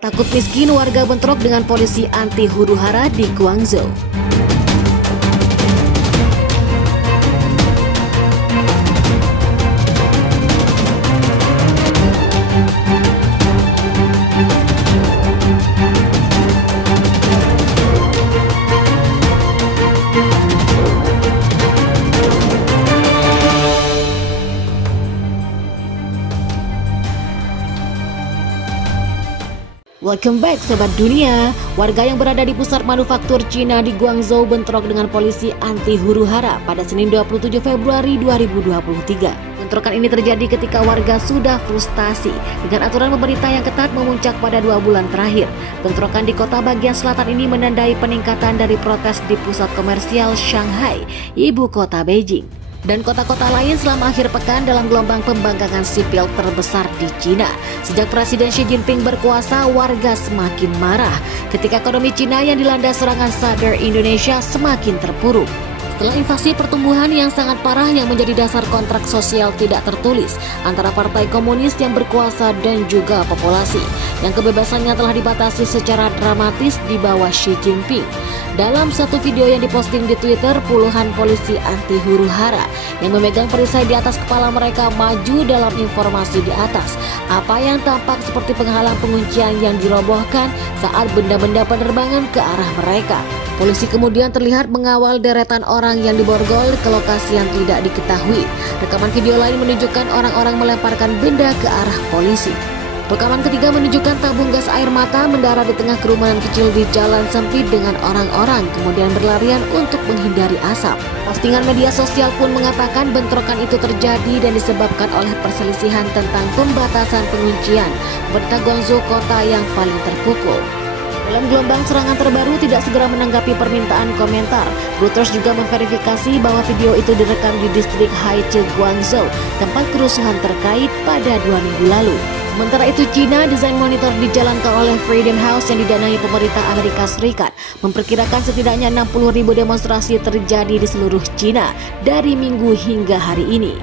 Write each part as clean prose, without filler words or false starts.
Takut miskin, warga bentrok dengan polisi anti huru-hara di Guangzhou. Welcome back Sobat Dunia. Warga yang berada di pusat manufaktur Cina di Guangzhou bentrok dengan polisi anti huru-hara pada Senin 27 Februari 2023. Bentrokan ini terjadi ketika warga sudah frustasi dengan aturan pemerintah yang ketat memuncak pada 2 bulan terakhir. Bentrokan di kota bagian selatan ini menandai peningkatan dari protes di pusat komersial Shanghai, ibu kota Beijing, dan kota-kota lain selama akhir pekan dalam gelombang pembangkangan sipil terbesar di Cina. Sejak Presiden Xi Jinping berkuasa, warga semakin marah ketika ekonomi Cina yang dilanda serangan cyber Indonesia semakin terpuruk. Setelah invasi pertumbuhan yang sangat parah yang menjadi dasar kontrak sosial tidak tertulis antara partai komunis yang berkuasa dan juga populasi, yang kebebasannya telah dibatasi secara dramatis di bawah Xi Jinping. Dalam satu video yang diposting di Twitter, puluhan polisi anti huru-hara yang memegang perisai di atas kepala mereka maju dalam informasi di atas, apa yang tampak seperti penghalang penguncian yang dirobohkan saat benda-benda penerbangan ke arah mereka. Polisi kemudian terlihat mengawal deretan orang yang diborgol ke lokasi yang tidak diketahui. Rekaman video lain menunjukkan orang-orang melemparkan benda ke arah polisi. Rekaman ketiga menunjukkan tabung gas air mata mendarat di tengah kerumunan kecil di jalan sempit dengan orang-orang kemudian berlarian untuk menghindari asap. Postingan media sosial pun mengatakan bentrokan itu terjadi dan disebabkan oleh perselisihan tentang pembatasan penguncian pemerintah Guangzhou, kota yang paling terpukul. Dalam gelombang serangan terbaru tidak segera menanggapi permintaan komentar, Reuters juga memverifikasi bahwa video itu direkam di distrik Haiche, Guangzhou, tempat kerusuhan terkait pada 2 minggu lalu. Sementara itu, Cina Design Monitor dijalankan oleh Freedom House yang didanai pemerintah Amerika Serikat memperkirakan setidaknya 60.000 demonstrasi terjadi di seluruh Cina dari minggu hingga hari ini.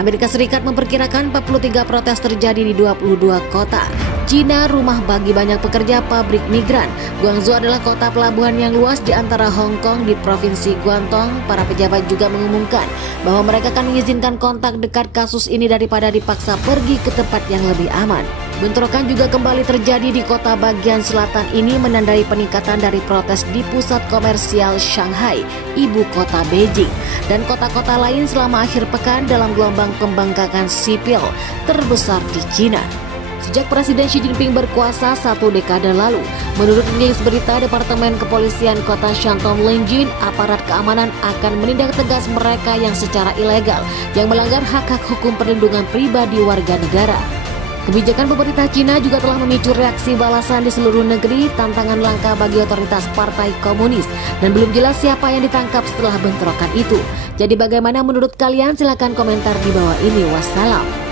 Amerika Serikat memperkirakan 43 protes terjadi di 22 kota. Cina rumah bagi banyak pekerja pabrik migran. Guangzhou adalah kota pelabuhan yang luas di antara Hong Kong di Provinsi Guangdong. Para pejabat juga mengumumkan bahwa mereka akan mengizinkan kontak dekat kasus ini daripada dipaksa pergi ke tempat yang lebih aman. Bentrokan juga kembali terjadi di kota bagian selatan ini menandai peningkatan dari protes di pusat komersial Shanghai, ibu kota Beijing, dan kota-kota lain selama akhir pekan dalam gelombang pembangkangan sipil terbesar di Cina sejak Presiden Xi Jinping berkuasa 1 dekade lalu. Menurut rilis berita Departemen Kepolisian Kota Shantung Linjin, aparat keamanan akan menindak tegas mereka yang secara ilegal yang melanggar hak-hak hukum perlindungan pribadi warga negara. Kebijakan pemerintah Cina juga telah memicu reaksi balasan di seluruh negeri, tantangan langka bagi otoritas partai komunis, dan belum jelas siapa yang ditangkap setelah bentrokan itu. Jadi bagaimana menurut kalian? Silahkan komentar di bawah ini. Wassalam.